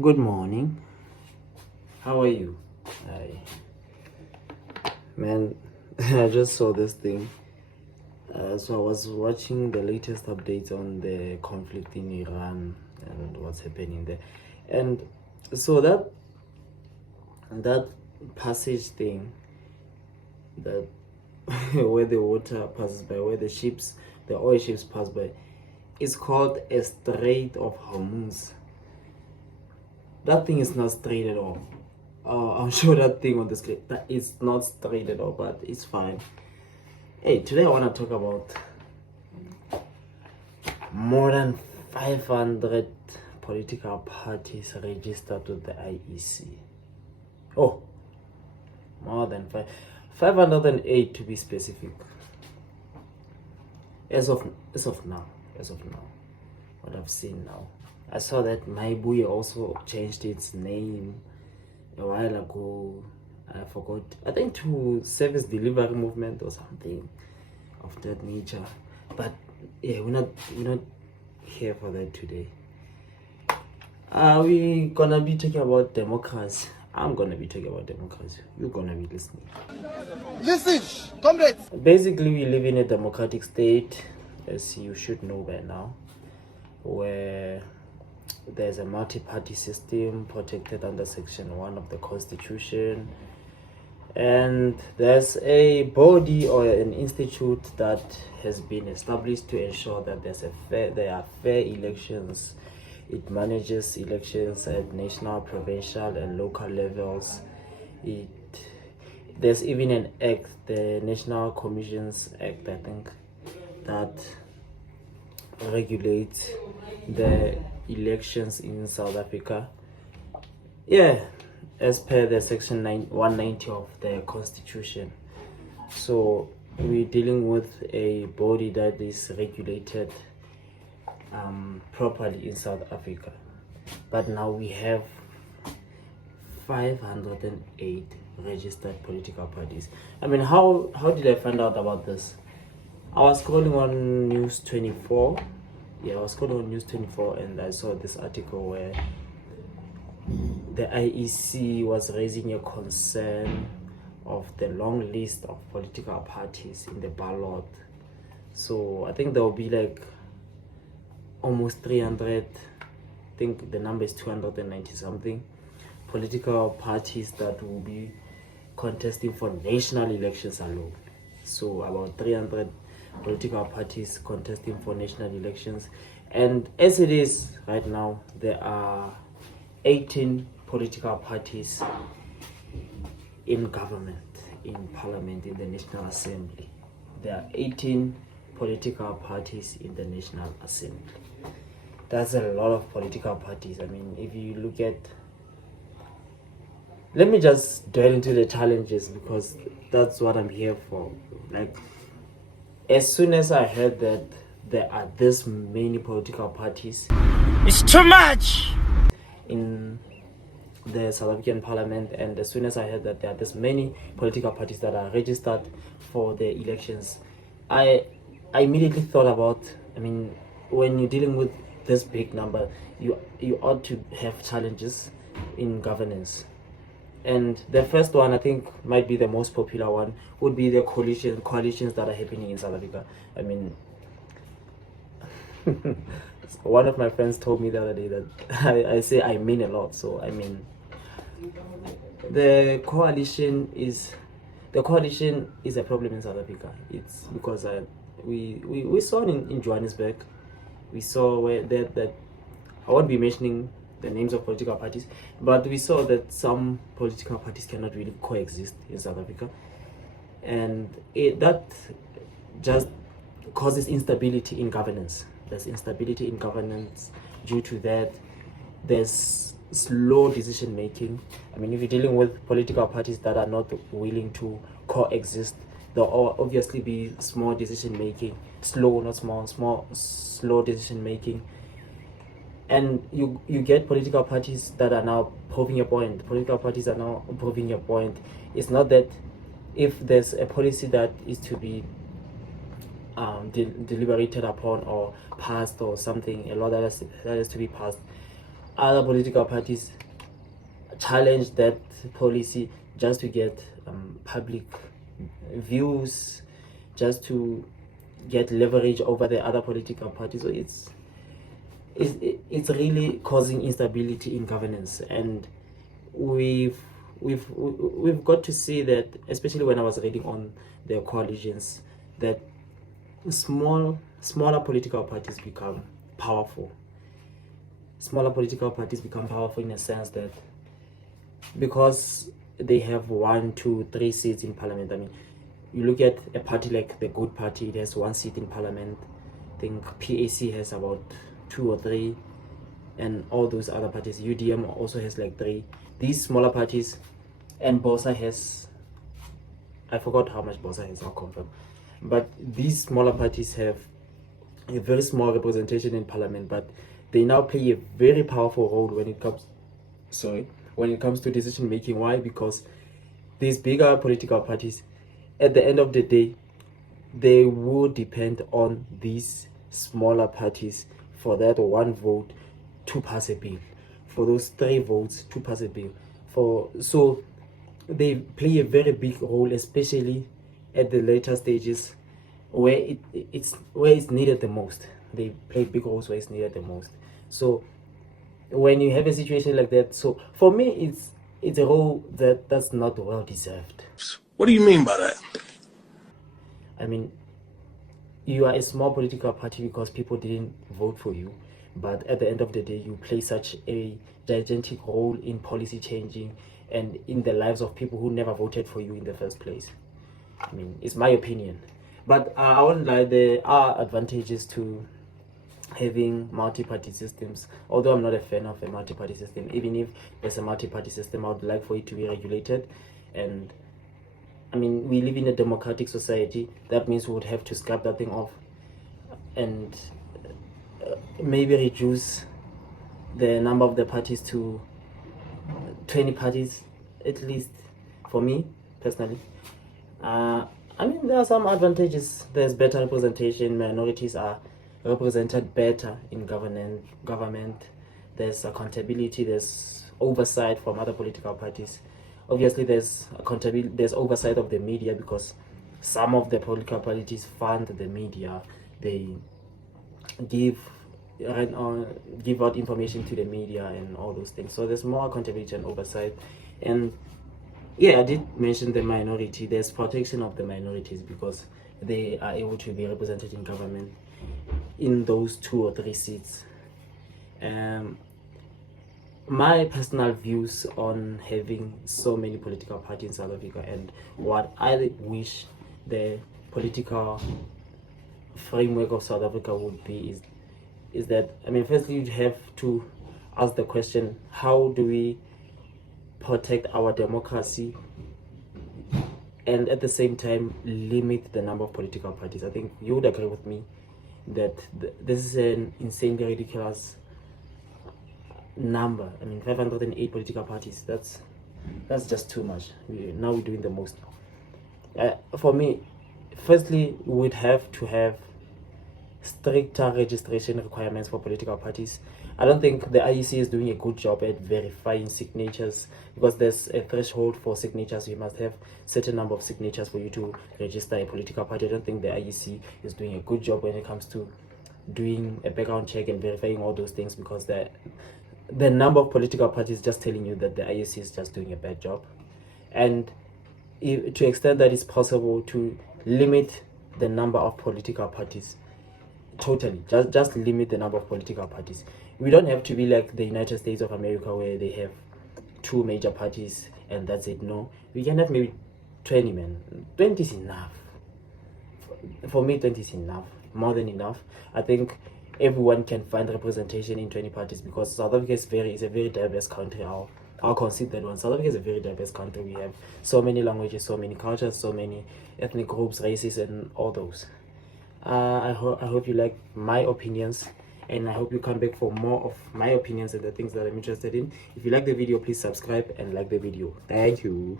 Good morning. How are you? Man, I just saw this thing. So I was watching the latest updates on the conflict in Iran and what's happening there. And so that passage thing, that where the water passes by, where the oil ships pass by, is called a Strait of Hormuz. That thing is not straight at all. I'll show that thing on the screen. That is not straight at all, but it's fine. Hey, today I want to talk about more than 500 political parties registered with the IEC. Oh, more than 508 to be specific. As of now, what I've seen now. I saw that Maibuye also changed its name a while ago. I forgot. I think to Service Delivery Movement or something of that nature. But yeah, we're not here for that today. We gonna be talking about democracy. I'm gonna be talking about democracy. You're gonna be listening. Listen, comrades. Basically, we live in a democratic state, as you should know by now, where there's a multi-party system protected under Section 1 of the Constitution, and there's a body or an institute that has been established to ensure that there are fair elections. It manages elections at national, provincial, and local levels. There's even an act, the National Commissions Act, I think, that regulates the elections in South Africa. Yeah, as per the Section 190 of the Constitution. So we're dealing with a body that is regulated properly in South Africa. But now we have 508 registered political parties. I mean, how did I find out about this? I was scrolling on News 24. Yeah, I was scrolling on News 24 and I saw this article where the IEC was raising a concern of the long list of political parties in the ballot. So I think there will be like almost 300, I think the number is 290 something, political parties that will be contesting for national elections alone. So about 300 political parties contesting for national elections. And as it is right now, there are 18 political parties in government, in parliament, in the National Assembly. There are 18 political parties in the National Assembly. That's a lot of political parties. I mean, if you look at... Let me just dwell into the challenges because that's what I'm here for. Like, as soon as I heard that there are this many political parties, It's too much in the South African Parliament, and as soon as I heard that there are this many political parties that are registered for the elections, I immediately thought about, I mean, when you're dealing with this big number, you ought to have challenges in governance. And the first one, I think, might be the most popular one, would be the coalitions that are happening in South Africa. I mean, one of my friends told me the other day that I say I mean a lot. So I mean, the coalition is a problem in South Africa. It's because we saw it in Johannesburg. We saw where that I won't be mentioning the names of political parties, but we saw that some political parties cannot really coexist in South Africa, and that just causes instability in governance. There's instability in governance. Due to that, there's slow decision making. I mean, if you're dealing with political parties that are not willing to coexist, there'll obviously be small decision making, slow decision making. And you get political parties that are now proving a point. It's not that if there's a policy that is to be deliberated upon or passed or something, a law that has to be passed, other political parties challenge that policy just to get public views, just to get leverage over the other political parties. So it's really causing instability in governance, and we've got to see that, especially when I was reading on the coalitions, that smaller political parties become powerful. Smaller political parties become powerful in a sense that because they have 1, 2, 3 seats in parliament. I mean, you look at a party like the Good Party, it has 1 seat in parliament. I think PAC has about 2 or 3, and all those other parties. UDM also has like 3. These smaller parties, and Bosa has, I forgot how much Bosa has, I'll confirm. But these smaller parties have a very small representation in parliament, but they now play a very powerful role when it comes to decision making. Why? Because these bigger political parties, at the end of the day, they will depend on these smaller parties for that 1 vote to pass a bill, for those 3 votes to pass a bill. So they play a very big role, especially at the later stages where it's needed the most. They play big roles where it's needed the most. So when you have a situation like that, so for me it's a role that's not well deserved. What do you mean by that? I mean, you are a small political party because people didn't vote for you, but at the end of the day, you play such a gigantic role in policy changing and in the lives of people who never voted for you in the first place. I mean, it's my opinion. But I won't lie, there are advantages to having multi-party systems, although I'm not a fan of a multi-party system. Even if there's a multi-party system, I would like for it to be regulated. And I mean, we live in a democratic society. That means we would have to scrap that thing off and maybe reduce the number of the parties to 20 parties at least, for me personally. I mean, there are some advantages. There's better representation. Minorities are represented better in government. There's accountability. There's oversight from other political parties. Obviously, there's accountability. There's oversight of the media because some of the political parties fund the media. They give out information to the media and all those things. So there's more accountability and oversight. And yeah, I did mention the minority. There's protection of the minorities because they are able to be represented in government in those 2 or 3 seats. My personal views on having so many political parties in South Africa and what I wish the political framework of South Africa would be is that, I mean, firstly, you'd have to ask the question, how do we protect our democracy and at the same time limit the number of political parties? I think you would agree with me that this is an insanely ridiculous number. I mean, 508 political parties, that's just too much. Now we're doing the most. For me, firstly, we'd have to have stricter registration requirements for political parties. I don't think the IEC is doing a good job at verifying signatures because there's a threshold for signatures. You must have certain number of signatures for you to register a political party. I don't think the IEC is doing a good job when it comes to doing a background check and verifying all those things, because the number of political parties is just telling you that the IEC is just doing a bad job. And to extent that it's possible to limit the number of political parties totally, just limit the number of political parties. We don't have to be like the United States of America where they have 2 major parties and that's it. No, we can have maybe 20, man. 20 is enough. For me, 20 is enough, more than enough. I think everyone can find representation in 20 parties because South Africa is a very diverse country. I'll concede that one. South Africa is a very diverse country. We have so many languages, so many cultures, so many ethnic groups, races, and all those. I hope you like my opinions, and I hope you come back for more of my opinions and the things that I'm interested in. If you like the video, please subscribe and like the video. Thank you.